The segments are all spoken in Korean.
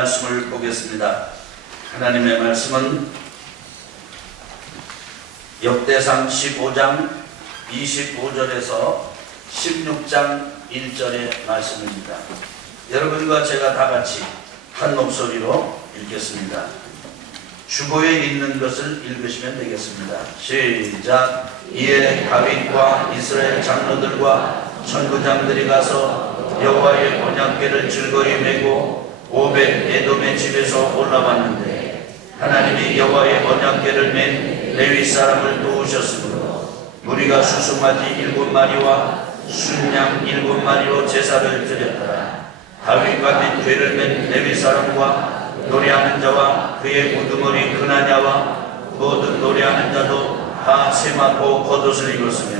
말씀을 보겠습니다. 하나님의 말씀은 역대상 15장 25절에서 16장 1절의 말씀입니다. 여러분과 제가 다 같이 한 목소리로 읽겠습니다. 주보에 있는 것을 읽으시면 되겠습니다. 시작. 이에 다윗과 이스라엘 장로들과 천부장들이 가서 여호와의 언약궤를 즐거이 메고 오벳 에돔의 집에서 올라왔는데 하나님이 여호와의 언약궤를 맨 레위 사람을 도우셨으므로 무리가 수송아지 7마리와 순양 7마리로 제사를 드렸더라. 다윗과 및 궤를 맨 레위 사람과 노래하는 자와 그의 우두머리 그나냐와 모든 노래하는 자도 다 세마포 겉옷을 입었으며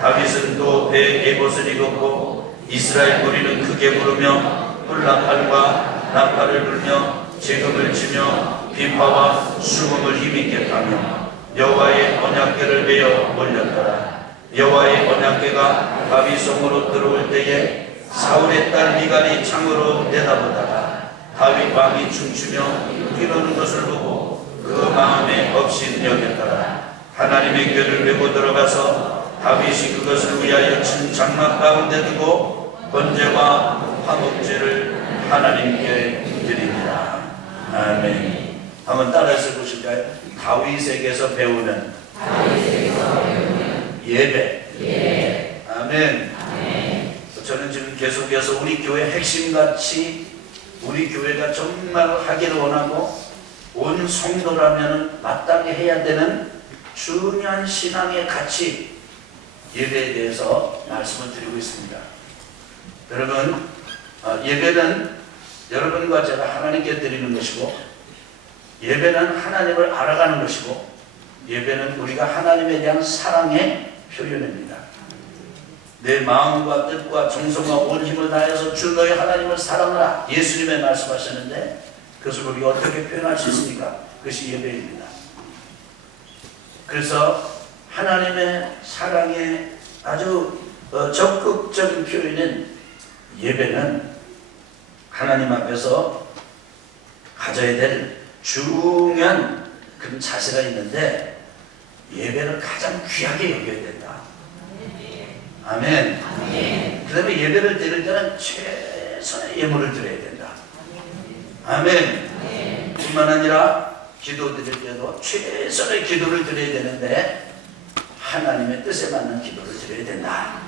다윗은 또 배에 에봇을 입었고 이스라엘 무리는 크게 부르며 뿔나팔과 나팔을 불며 재금을 치며 비파와 수금을 힘있게 타며 여호와의 언약궤를 베어 올렸더라. 여호와의 언약궤가 다윗 성으로 들어올 때에 사울의 딸 미갈이 창으로 내다보다가 다윗 왕이 춤추며 뛰노는 것을 보고 그 마음에 없이 여겼더라. 하나님의 궤를 메고 들어가서 다윗이 그것을 위하여 친 장막 가운데 두고 번제와 화목제를 하나님께 드립니다. 아멘. 한번 따라서 보실까요? 다윗에게서 배우는 예배. 아멘. 저는 지금 계속해서 우리 교회 핵심같이 우리 교회가 정말 하기를 원하고 온 성도라면 마땅히 해야 되는 중요한 신앙의 가치 예배에 대해서 말씀을 드리고 있습니다. 여러분, 예배는 여러분과 제가 하나님께 드리는 것이고, 예배는 하나님을 알아가는 것이고, 예배는 우리가 하나님에 대한 사랑의 표현입니다. 내 마음과 뜻과 정성과 온 힘을 다해서 주 너의 하나님을 사랑하라. 예수님의 말씀하셨는데 그것을 우리가 어떻게 표현할 수 있습니까? 그것이 예배입니다. 그래서 하나님의 사랑의 아주 적극적인 표현인 예배는 하나님 앞에서 가져야 될 중요한 그런 자세가 있는데 예배를 가장 귀하게 여겨야 된다. 아멘. 그 다음에 예배를 드릴 때는 최선의 예물을 드려야 된다. 아멘. 뿐만 아니라 기도 드릴 때도 최선의 기도를 드려야 되는데 하나님의 뜻에 맞는 기도를 드려야 된다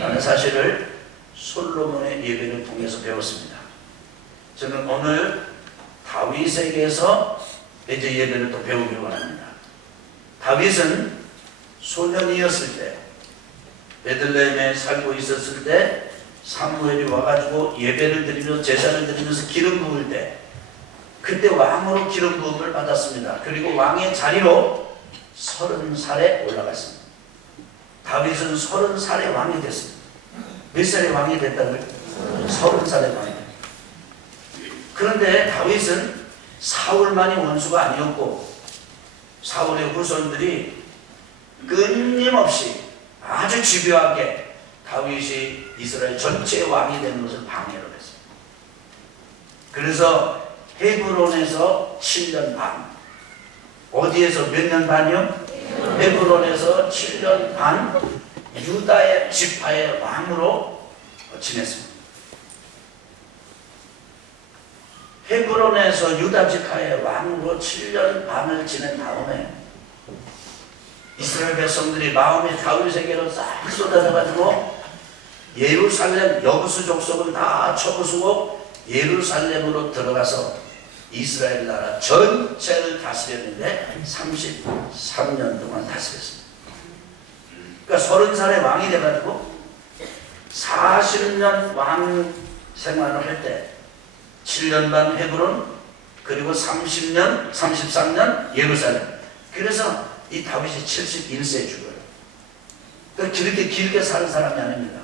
라는 사실을 솔로몬의 예배를 통해서 배웠습니다. 저는 오늘 다윗에게서 이제 예배를 또 배우기 원합니다. 다윗은 소년이었을 때 베들레헴에 살고 있었을 때 사무엘이 와가지고 예배를 드리면서 제사를 드리면서 기름 부을 때 그때 왕으로 기름 부음을 받았습니다. 그리고 왕의 자리로 30살에 올라갔습니다. 다윗은 30살에 왕이 됐습니다. 몇 살에 왕이 됐다고요? 30살에 왕이 됐습니다. 그런데 다윗은 사울만이 원수가 아니었고 사울의 후손들이 끊임없이 아주 집요하게 다윗이 이스라엘 전체의 왕이 되는 것을 방해를 했습니다. 그래서 헤브론에서 7년 반, 어디에서 몇 년 반이요? 헤브론에서 7년 반 유다의 지파의 왕으로 지냈습니다. 헤브론에서 유다 지파의 왕으로 7년 반을 지낸 다음에 이스라엘 백성들이 마음이 다윗에게로 싹 쏟아져가지고 예루살렘 여부수 족속은 다 쳐부수고 예루살렘으로 들어가서 이스라엘 나라 전체를 다스렸는데 33년 동안 다스렸습니다. 그러니까 30살에 왕이 돼가지고 40년 왕 생활을 할 때 7년 반 헤브론 그리고 33년 예루살렘. 그래서 이 다윗이 71세에 죽어요. 그러니까 그렇게 길게 사는 사람이 아닙니다.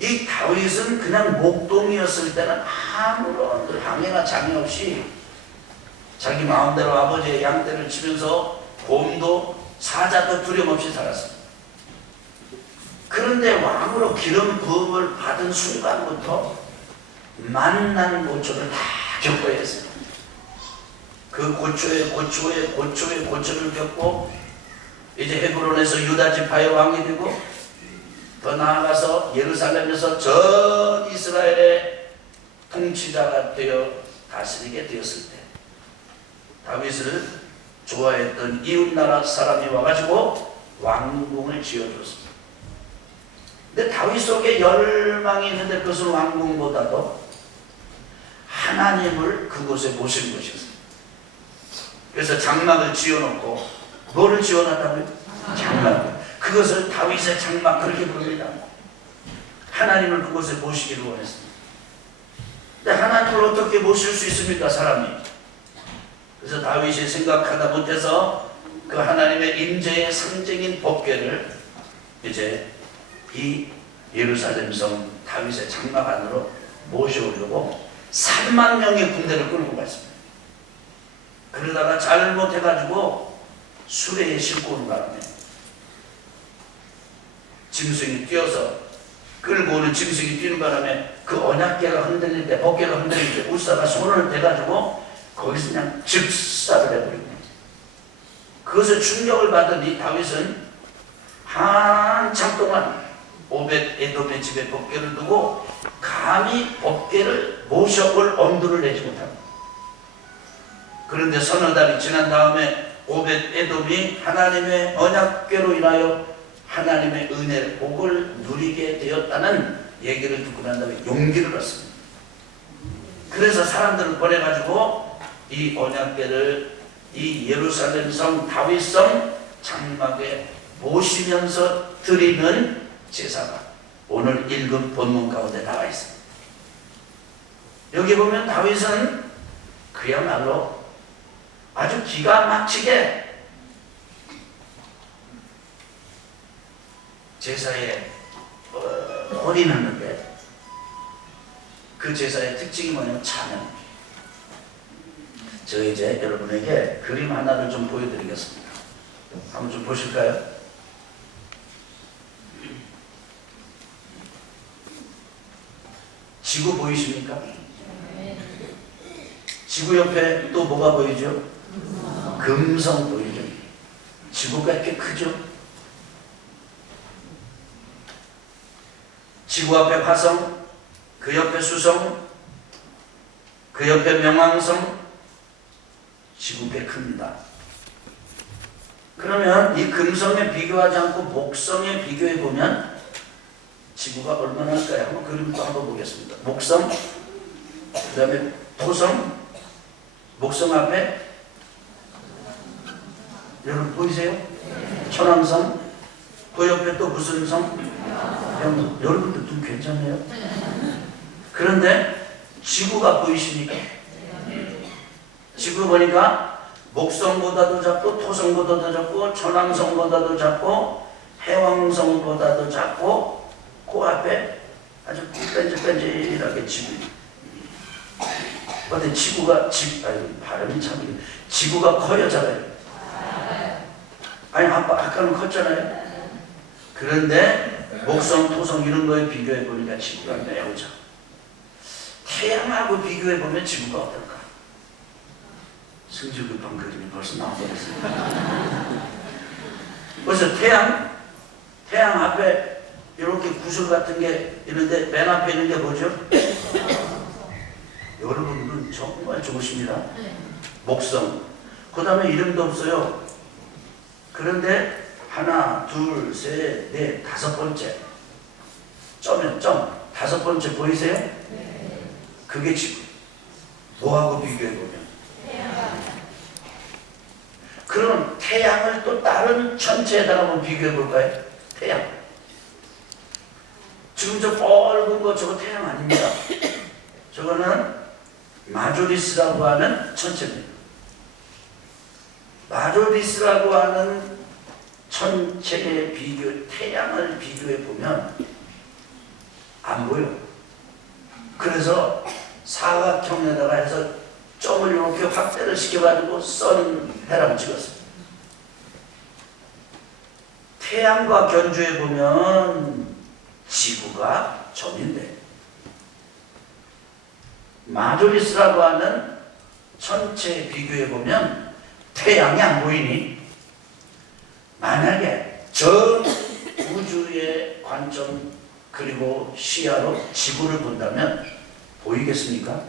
이 다윗은 그냥 목동이었을 때는 아무런 방해나 장애 없이 자기 마음대로 아버지의 양떼를 치면서 곰도 사자도 두려움 없이 살았습니다. 그런데 왕으로 기름 부음을 받은 순간부터 만난 고초를 다 겪어야 했어요. 그 고초를 겪고 이제 헤브론에서 유다 지파의 왕이 되고 더 나아가서 예루살렘에서 전 이스라엘의 통치자가 되어 다스리게 되었을 때 다윗을 좋아했던 이웃나라 사람이 와가지고 왕궁을 지어줬습니다. 근데 다윗 속에 열망이 있는데 그것은 왕궁보다도 하나님을 그곳에 모신 것이었습니다. 그래서 장막을 지어놓고 뭐를 지어놨다고요? 장막. 그것을 다윗의 장막 그렇게 부릅니다. 하나님을 그곳에 모시기를 원했습니다. 근데 하나님을 어떻게 모실 수 있습니까, 사람이? 그래서 다윗이 생각하다 못해서 그 하나님의 임재의 상징인 법궤를 이제 이 예루살렘 성 다윗의 장막 안으로 모셔오려고 3만 명의 군대를 끌고 갔습니다. 그러다가 잘못해가지고 수레에 싣고 오는 바람에 짐승이 뛰어서 끌고 오는 짐승이 뛰는 바람에 그 언약궤가 흔들릴 때 법궤가 흔들릴 때 울사가 손을 대가지고 거기서 그냥 즉사를 해버린 거예요. 그것을 충격을 받은 이 다윗은 한참 동안 오벳 에돔의 집에 법궤를 두고 감히 법궤를 모셔올 엄두를 내지 못합니다. 그런데 서너 달이 지난 다음에 오벳 에돔이 하나님의 언약궤로 인하여 하나님의 은혜를 복을 누리게 되었다는 얘기를 듣고 난 다음에 용기를 얻습니다. 그래서 사람들을 보내가지고 이 언약궤를 이 예루살렘 성 다윗 성 장막에 모시면서 드리는 제사가 오늘 읽은 본문 가운데 나와 있습니다. 여기 보면 다윗은 그야말로 아주 기가 막히게 제사에 올인하는데 그 제사의 특징이 뭐냐면 찬양입니다. 저 이제 여러분에게 그림 하나를 좀 보여드리겠습니다. 한번 좀 보실까요? 지구 보이십니까? 지구 옆에 또 뭐가 보이죠? 금성 보이죠? 지구가 이렇게 크죠? 지구 앞에 화성, 그 옆에 수성, 그 옆에 명왕성, 지구 꽤 큽니다. 그러면 이 금성에 비교하지 않고 목성에 비교해 보면 지구가 얼마나 할까요? 한번 그림도 한번 보겠습니다. 목성, 그 다음에 토성, 목성 앞에 여러분 보이세요? 천왕성, 그 옆에 또 무슨 성? 여러분들 좀 괜찮네요. 그런데 지구가 보이십니까? 지구 보니까 목성보다도 작고 토성보다도 작고 천왕성보다도 작고 해왕성보다도 작고 그 앞에 아주 뺀질뺀질하게 지구. 근데 지구가 발음이 참 지구가 커요, 작아요? 아니 아까는 컸잖아요. 그런데 목성, 토성 이런 거에 비교해 보니까 지구가 매우 작아. 태양하고 비교해 보면 지구가 어떨까? 승질급한 그림이 벌써 나와버렸습니다. 그래서 태양 앞에 이렇게 구슬 같은 게 있는데 맨 앞에 있는 게 뭐죠? 여러분은 정말 좋으십니다. 목성. 그 다음에 이름도 없어요. 그런데 하나, 둘, 셋, 넷, 다섯 번째. 점이요, 점. 다섯 번째 보이세요? 그게 지구. 뭐하고 비교해보면? 그럼 태양을 또 다른 천체에다가 한번 비교해볼까요? 태양. 지금 저 뻘건 거 저거 태양 아닙니다. 저거는 마조리스라고 하는 천체입니다. 마조리스라고 하는 천체의 태양을 비교해 보면 안 보여. 그래서 사각형에다가 해서 점을 이렇게 확대를 시켜가지고 썬해라고 찍었습니다. 태양과 견주해 보면 지구가 점인데 마조리스라고 하는 천체에 비교해 보면 태양이 안 보이니? 만약에 전 우주의 관점 그리고 시야로 지구를 본다면 보이겠습니까?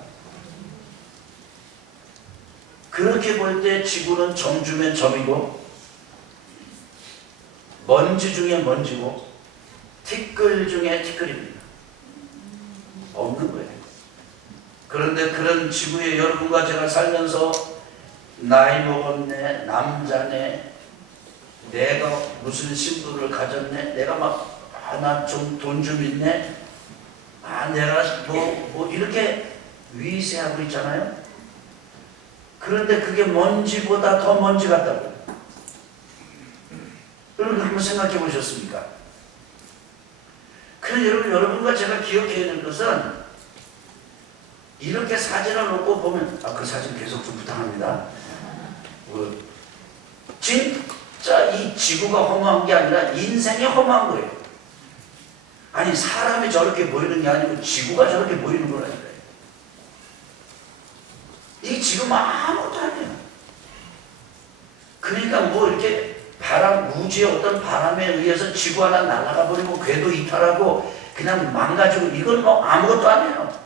그렇게 볼 때 지구는 점주면 점이고 먼지 중에 먼지고 티끌 중에 티끌입니다. 없는 거예요. 그런데 그런 지구에 여러분과 제가 살면서 나이 먹었네, 남자네, 내가 무슨 신분을 가졌네, 내가 막 나 좀 돈 좀 있네, 내가 뭐 이렇게 위세하고 있잖아요. 그런데 그게 먼지보다 더 먼지 같다고요. 여러분 한번 생각해 보셨습니까? 그래서 여러분과 제가 기억해야 될 것은 이렇게 사진을 놓고 보면 그 사진 계속 좀 부탁합니다. 진짜 이 지구가 허무한 게 아니라 인생이 허무한 거예요. 아니 사람이 저렇게 보이는 게 아니고 지구가 저렇게 보이는 거라니까요. 이 지금 아무것도 아니에요. 그러니까 뭐 이렇게 우주의 어떤 바람에 의해서 지구 하나 날아가 버리고 궤도 이탈하고 그냥 망가지고 이건 뭐 아무것도 아니에요.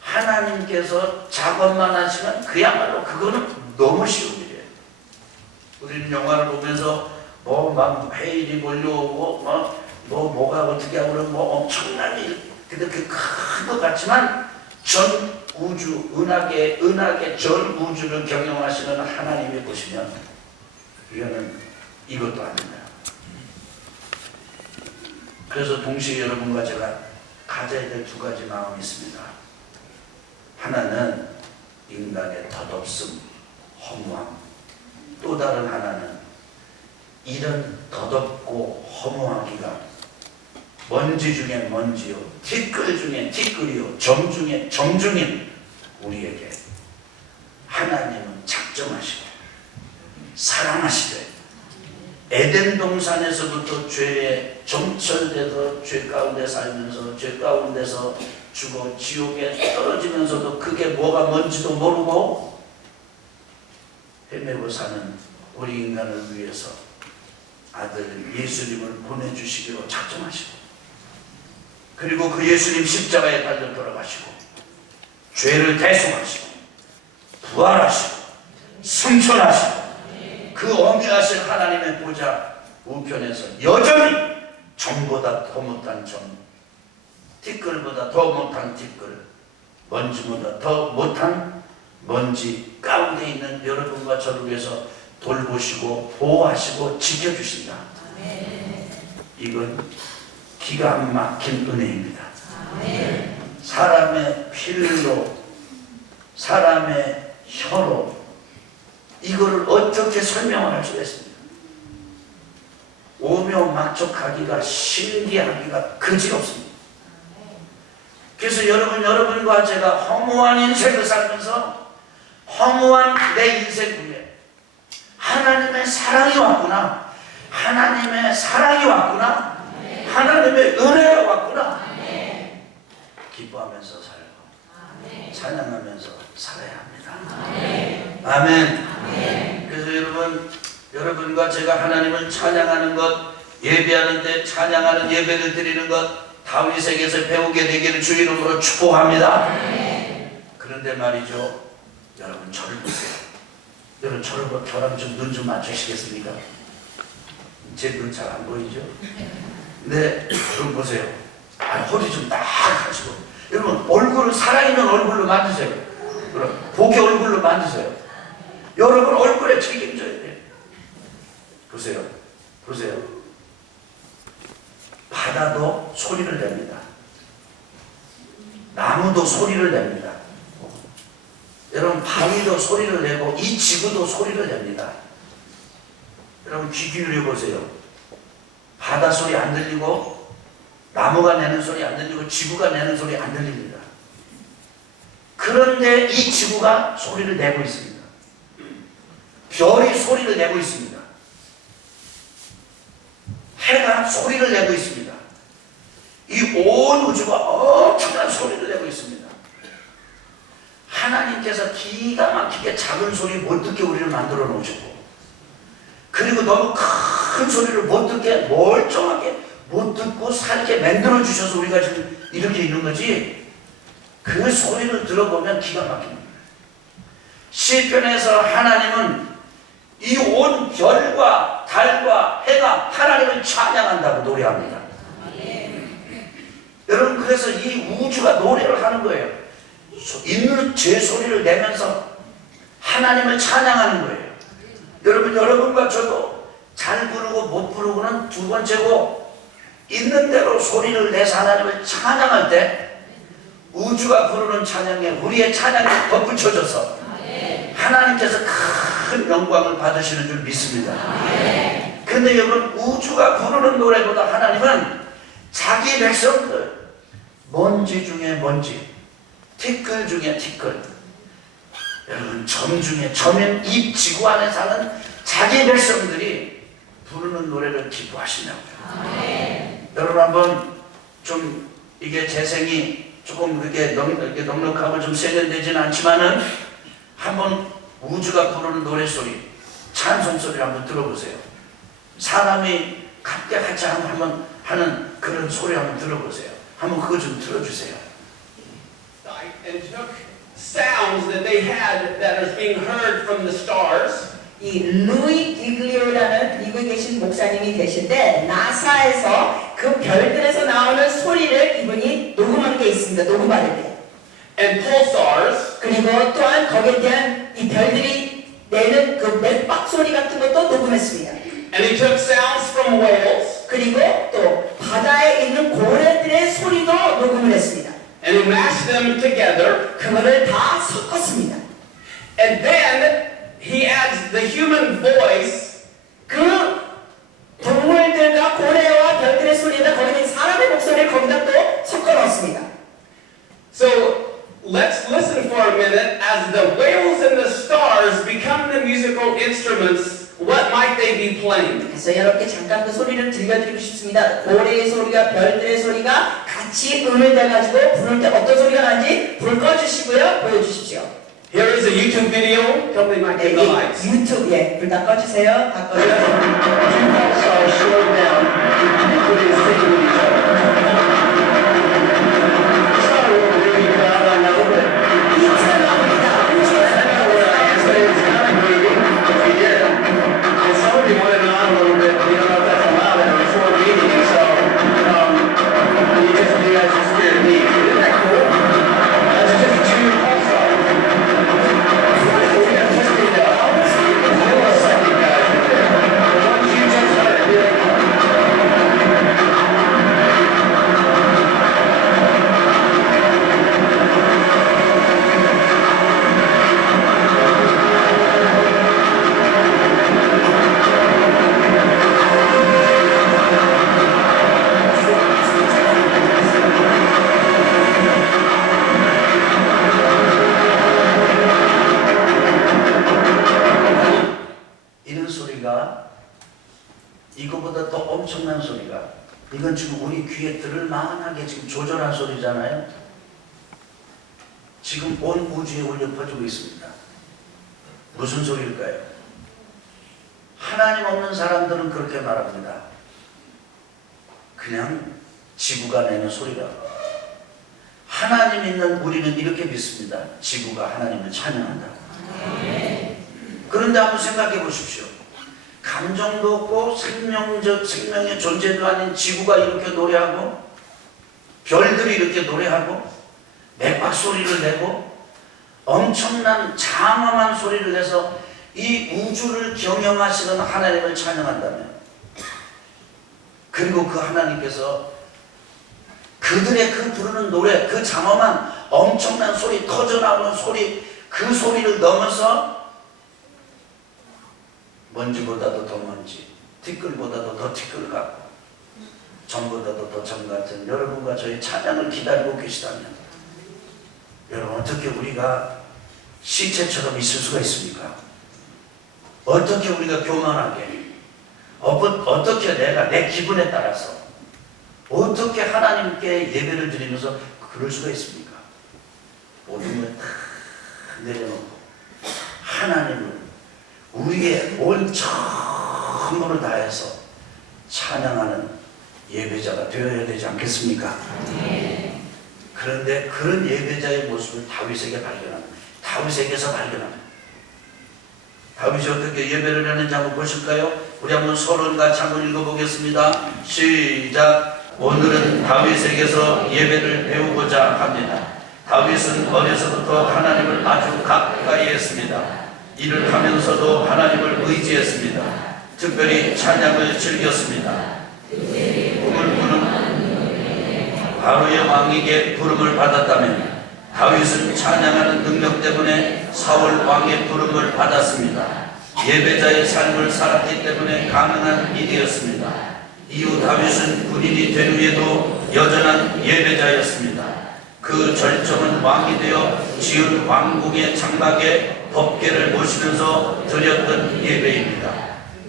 하나님께서 작업만 하시면 그야말로 그거는 너무 쉬운 일이에요. 우리는 영화를 보면서 뭐 막 회일이 몰려오고 뭐가 어떻게 하고 그러면 뭐 엄청난 일, 근데 그 큰 것 같지만 전 우주, 은하계 전 우주를 경영하시는 하나님이 보시면 이거는 이것도 아닙니다. 그래서 동시에 여러분과 제가 가져야 될 두 가지 마음이 있습니다. 하나는 인간의 덧없음, 허무함. 또 다른 하나는 이런 덧없고 허무하기가 먼지 중에 먼지요, 티끌 중에 티끌이요, 점 중에 점 중인 우리에게 하나님은 작정하시고 사랑하시되 에덴 동산에서부터 죄에 점철돼서 죄 가운데 살면서 죄 가운데서 죽어 지옥에 떨어지면서도 그게 뭐가 뭔지도 모르고 헤매고 사는 우리 인간을 위해서 아들 예수님을 보내주시기로 작정하시고 그리고 그 예수님 십자가에 달려 돌아가시고 죄를 대속하시고 부활하시고 승천하시고 그 어미하신 하나님의 보좌 우편에서 여전히 점보다 더 못한 점, 티끌보다 더 못한 티끌, 먼지보다 더 못한 먼지 가운데 있는 여러분과 저를 위해서 돌보시고 보호하시고 지켜주신다. 이건 기가 막힌 은혜입니다. 사람의 필로, 사람의 혀로 이거를 어떻게 설명을 할 수가 있습니까? 오묘막족하기가 신기하기가 그지없습니다. 그래서 여러분과 제가 허무한 인생을 살면서 허무한 내 인생 위에 하나님의 사랑이 왔구나, 하나님의 사랑이 왔구나, 하나님의 은혜가 왔구나, 기뻐하면서 살고 찬양하면서 살아야 합니다. 아멘. 그래서 여러분과 제가 하나님을 찬양하는 것, 예배하는 데 찬양하는 예배를 드리는 것 다윗에게서 배우게 되기를 주 이름으로 축복합니다. 그런데 말이죠, 여러분 저를 보세요. 여러분 저랑 좀 눈 좀 맞추시겠습니까? 제 눈 잘 안 보이죠? 네, 여러분 보세요. 허리 좀 딱 하시고 여러분 얼굴을 살아있는 얼굴로 만드세요. 그럼 복의 얼굴로 만드세요. 여러분 얼굴에 책임져야 돼요. 보세요. 바다도 소리를 냅니다. 나무도 소리를 냅니다. 여러분 바위도 소리를 내고 이 지구도 소리를 냅니다. 여러분 귀 기울여 보세요. 바다 소리 안 들리고 나무가 내는 소리 안 들리고 지구가 내는 소리 안 들립니다. 그런데 이 지구가 소리를 내고 있습니다. 별이 소리를 내고 있습니다. 해가 소리를 내고 있습니다. 이 온 우주가 엄청난 소리를 내고 있습니다. 하나님께서 기가 막히게 작은 소리 못 듣게 우리를 만들어 놓으셨고, 그리고 너무 큰 소리를 못 듣게 멀쩡하게 못 듣고 살게 만들어 주셔서 우리가 지금 이렇게 있는 거지. 그 소리를 들어보면 기가 막힙니다. 시편에서 하나님은 이 온 별과 달과 해가 하나님을 찬양한다고 노래합니다. 여러분, 그래서 이 우주가 노래를 하는 거예요. 있는 제 소리를 내면서 하나님을 찬양하는 거예요. 여러분, 여러분과 저도 잘 부르고 못 부르고는 두 번째고, 있는 대로 소리를 내서 하나님을 찬양할 때 우주가 부르는 찬양에 우리의 찬양이 덧붙여져서 하나님께서 큰 영광을 받으시는 줄 믿습니다. 그런데 여러분, 우주가 부르는 노래보다 하나님은 자기 백성들, 먼지 중에 먼지, 티끌 중에 티끌, 여러분 점 중에 점인 이 지구 안에 사는 자기 백성들이 부르는 노래를 기뻐하시냐고요. 여러분, 한번 좀 이게 재생이 조금 그렇게 넉넉하고 좀 세련되지는 않지만은 한번 우주가 부르는 노래소리, 찬송소리를 한번 들어보세요. 사람이 같이 한번 하는 그런 소리 한번 들어보세요. 한번 그거 좀 들어주세요. And took sounds that they had that is being heard from the stars. 이 루이 디글리오라는 미국에 계신 목사님이 계신데, 나사에서 그 별들에서 나오는 소리를 이분이 녹음한 게 있습니다. 녹음받은 게. And pulsars. 그리고 또한 거기에 대한 이 별들이 내는 그 맥박 소리 같은 것도 녹음했습니다. And he took sounds from whales. 그리고 또 바다에 있는 고래들의 소리도 녹음을 했습니다. And he mashed them together. 그거를 다 섞었습니다. And then he adds the human voice. 그 동물들과 고래와 별들의 소리에다 거기에 사람의 목소리를 거기다 또 섞어 넣었습니다. So let's listen for a minute as the whales and the stars become the musical instruments. What might they be playing? 그래서 여러분께 잠깐 그 소리를 들려드리고 싶습니다. 고래의 소리와 별들의 소리가 같이 음을 대가지고 부를 때 어떤 소리가 나는지 불 꺼주시고요. 보여주십시오. Here is a YouTube video. Company might take the lights. 유튜브에 불 다 꺼주세요. 다 꺼주세요. Two pulsars slowed down, including singing with each other. It's not a real movie crowd, I know, but 이틀 나옵니다. I know what I am saying. It's kind of moving if you did. And some of you wanted on a little bit, but you don't know if that's allowed in a before meeting, so you guys just scared me. Isn't that cool? That's just two pulsars. We got just the millisecond guys right there. The ones you just heard, 이런 소리가, 이거보다 더 엄청난 소리가, 이건 지금 우리 귀에 들을 만하게 지금 조절한 소리잖아요. 지금 온 우주에 울려 퍼지고 있습니다. 무슨 소리일까요? 하나님 없는 사람들은 그렇게 말합니다. 그냥 지구가 내는 소리라고. 하나님 있는 우리는 이렇게 믿습니다. 지구가 하나님을 찬양한다고. 그런데 한번 생각해 보십시오. 감정도 없고 생명의 존재도 아닌 지구가 이렇게 노래하고, 별들이 이렇게 노래하고, 맥박 소리를 내고, 엄청난 장엄한 소리를 내서 이 우주를 경영하시는 하나님을 찬양한다면, 그리고 그 하나님께서 그들의 그 부르는 노래, 그 장엄한 엄청난 소리, 터져나오는 소리, 그 소리를 넘어서 먼지보다도 더 먼지, 티끌보다도 더 티끌 같고, 점보다도 더 점 같은 여러분과 저의 찬양을 기다리고 계시다면, 여러분 어떻게 우리가 시체처럼 있을 수가 있습니까? 어떻게 우리가 교만하게, 어떻게 내가 내 기분에 따라서 어떻게 하나님께 예배를 드리면서 그럴 수가 있습니까? 모든 걸 다 내려놓고 하나님을 우리의 온 전부를 다해서 찬양하는 예배자가 되어야 되지 않겠습니까? 그런데 그런 예배자의 모습을 다윗에게 발견합니다. 다윗에게서 발견합니다. 다윗이 어떻게 예배를 하는지 한번 보실까요? 우리 한번 서론 같이 한번 읽어보겠습니다. 시작. 오늘은 다윗에게서 예배를 배우고자 합니다. 다윗은 어려서부터 하나님을 아주 가까이 했습니다. 일을 하면서도 하나님을 의지했습니다. 특별히 찬양을 즐겼습니다. 꿈을 꾸는 바로의 왕에게 부름을 받았다면 다윗은 찬양하는 능력 때문에 사울 왕의 부름을 받았습니다. 예배자의 삶을 살았기 때문에 가능한 일이었습니다. 이후 다윗은 군인이 된 후에도 여전한 예배자였습니다. 그 절정은 왕이 되어 지은 왕궁의 장막에 법궤를 모시면서 드렸던 예배입니다.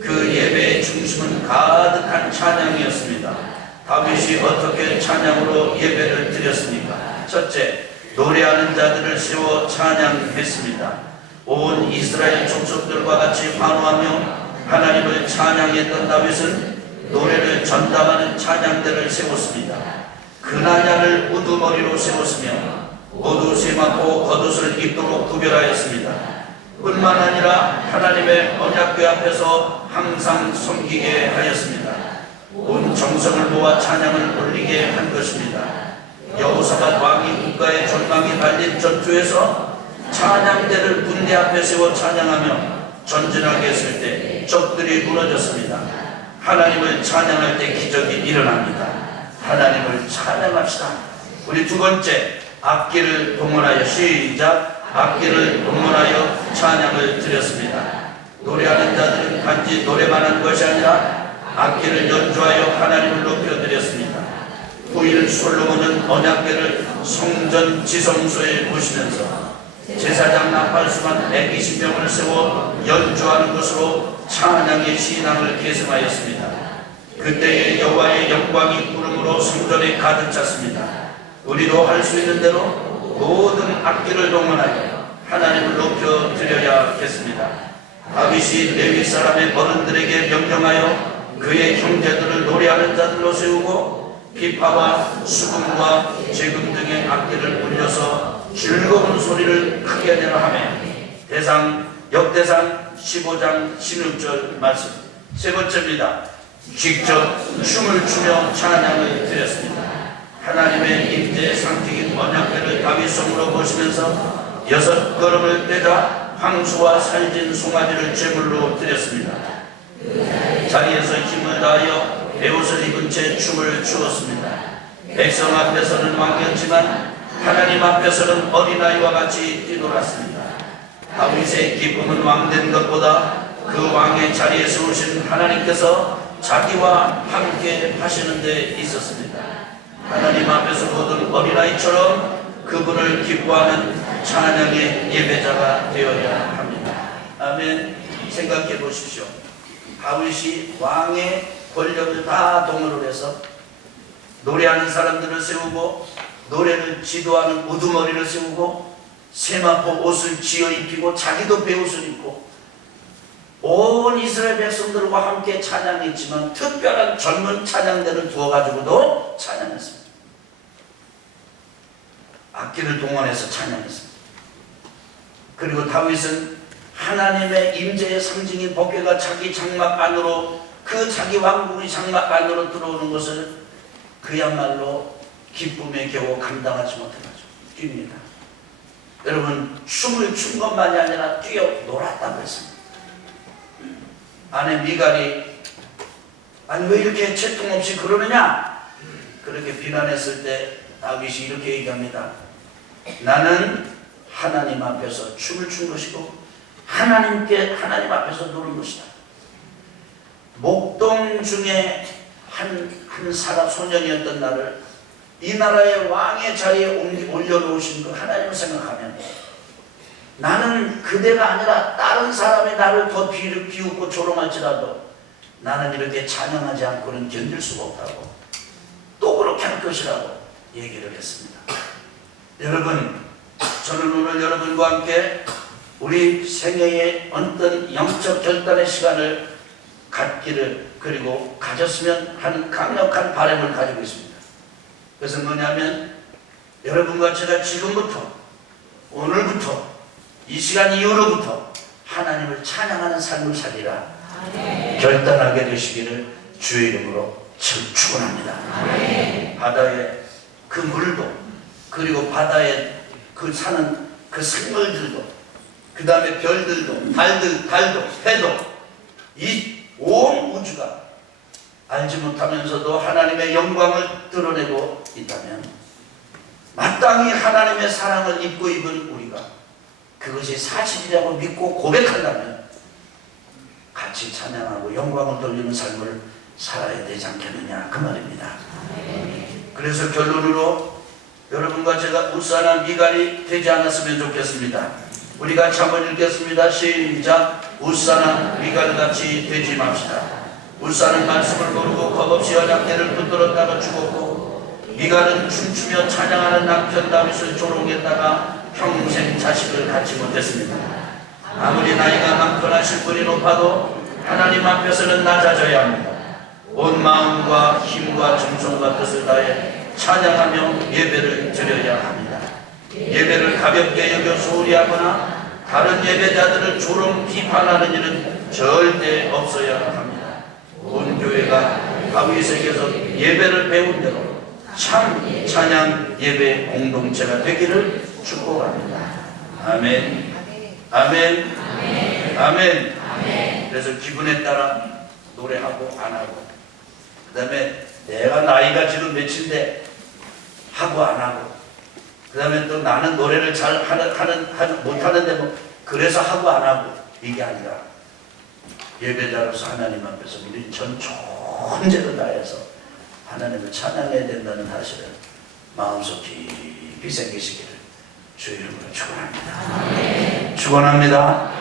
그 예배의 중심은 가득한 찬양이었습니다. 다윗이 어떻게 찬양으로 예배를 드렸습니까? 첫째, 노래하는 자들을 세워 찬양했습니다. 온 이스라엘 족속들과 같이 환호하며 하나님을 찬양했던 다윗은 노래를 전담하는 찬양대를 세웠습니다. 그나냐를 우두머리로 세웠으며 모두 세마포 겉옷을 입도록 구별하였습니다. 뿐만 아니라 하나님의 언약궤 앞에서 항상 섬기게 하였습니다. 온 정성을 모아 찬양을 올리게 한 것입니다. 여호사밧 왕이 국가의 절망이 달린 전투에서 찬양대를 군대 앞에 세워 찬양하며 전진하게 했을 때 적들이 무너졌습니다. 하나님을 찬양할 때 기적이 일어납니다. 하나님을 찬양합시다. 우리 두 번째, 악기를 동원하여 시작. 악기를 동원하여 찬양을 드렸습니다. 노래하는 자들은 단지 노래만 한 것이 아니라 악기를 연주하여 하나님을 높여드렸습니다. 후일 솔로몬은 언약궤를 성전 지성소에 모시면서 제사장 나팔수만 120명을 세워 연주하는 것으로 찬양의 신앙을 계승하였습니다. 그때의 여호와의 영광이 구름으로 성전에 가득 찼습니다. 우리도 할 수 있는 대로 모든 악기를 동원하여 하나님을 높여드려야겠습니다. 다윗이 레위 사람의 어른들에게 명령하여 그의 형제들을 노래하는 자들로 세우고 비파와 수금과 재금 등의 악기를 울려서 즐거운 소리를 크게 내라 하며 역대상 15장 16절 말씀. 세 번째입니다. 직접 춤을 추며 찬양을 드렸습니다. 하나님의 임재의 상징인 언약궤를 다윗성으로 모시면서 6걸음을 떼자 황소와 살진 송아지를 제물로 드렸습니다. 자리에서 힘을 다하여 베옷을 입은 채 춤을 추었습니다. 백성 앞에서는 왕이었지만 하나님 앞에서는 어린아이와 같이 뛰놀았습니다. 다윗의 기쁨은 왕된 것보다 그 왕의 자리에 세우신 하나님께서 자기와 함께 하시는 데 있었습니다. 하나님 앞에서 모든 어린아이처럼 그분을 기뻐하는 찬양의 예배자가 되어야 합니다. 아멘. 생각해 보십시오. 다윗이 왕의 권력을 다 동원을 해서 노래하는 사람들을 세우고 노래를 지도하는 우두머리를 세우고 세마포 옷을 지어 입히고 자기도 베옷을 입고 온 이스라엘 백성들과 함께 찬양했지만 특별한 젊은 찬양대를 두어가지고도 찬양했습니다. 악기를 동원해서 찬양했습니다. 그리고 다윗은 하나님의 임재의 상징인 법궤가 자기 장막 안으로 그 자기 왕궁의 장막 안으로 들어오는 것을 그야말로 기쁨에 겨우 감당하지 못해가지고 뜁니다. 여러분, 춤을 춘 것만이 아니라 뛰어 놀았다고 했습니다. 아내 미갈이 아니 왜 이렇게 채통 없이 그러느냐? 그렇게 비난했을 때 다윗이 이렇게 얘기합니다. 나는 하나님 앞에서 춤을 춘 것이고 하나님 앞에서 노는 것이다. 목동 중에 한 사람 소년이었던 나를 이 나라의 왕의 자리에 올려놓으신 그 하나님을 생각하면 나는 그대가 아니라 다른 사람이 나를 더 비웃고 조롱할지라도 나는 이렇게 찬양하지 않고는 견딜 수가 없다고 또 그렇게 할 것이라고 얘기를 했습니다. 여러분, 저는 오늘 여러분과 함께 우리 생애의 어떤 영적 결단의 시간을 갖기를 그리고 가졌으면 하는 강력한 바람을 가지고 있습니다. 그것은 뭐냐면 여러분과 제가 지금부터 오늘부터 이 시간 이후로부터 하나님을 찬양하는 삶을 살리라 결단하게 되시기를 주의 이름으로 축원합니다. 바다의 그 물도 그리고 바다에 그 사는 그 생물들도 그 다음에 별들도 달도 해도 이 온 우주가 알지 못하면서도 하나님의 영광을 드러내고 있다면 마땅히 하나님의 사랑을 입고 입은 우리가 그것이 사실이라고 믿고 고백한다면 같이 찬양하고 영광을 돌리는 삶을 살아야 되지 않겠느냐 그 말입니다. 그래서 결론으로 여러분과 제가 우싸나 미갈이 되지 않았으면 좋겠습니다. 우리 같이 한번 읽겠습니다. 시작. 우싸나 미갈같이 되지 맙시다. 우싸는 말씀을 모르고 겁없이 언약궤를 붙들었다가 죽었고 미갈은 춤추며 찬양하는 남편 다윗을 조롱했다가 평생 자식을 갖지 못했습니다. 아무리 나이가 많거나 신분이 높아도 하나님 앞에서는 낮아져야 합니다. 온 마음과 힘과 정성과 뜻을 다해 찬양하며 예배를 드려야 합니다. 예배를 가볍게 여겨 소홀히 하거나 다른 예배자들을 조롱 비판하는 일은 절대 없어야 합니다. 온 교회가 다윗에게서 예배를 배운 대로 참 찬양 예배 공동체가 되기를 축복합니다. 아멘. 아멘. 아멘. 그래서 기분에 따라 노래하고 안 하고 그 다음에 내가 나이가 지금 몇인데 하고 안 하고 그 다음에 또 나는 노래를 잘 못하는데 뭐 그래서 하고 안 하고 이게 아니라 예배자로서 하나님 앞에서 우리 전 존재를 다해서 하나님을 찬양해야 된다는 사실을 마음속 깊이 새기시기를 주의 이름으로 축원합니다. 축원합니다.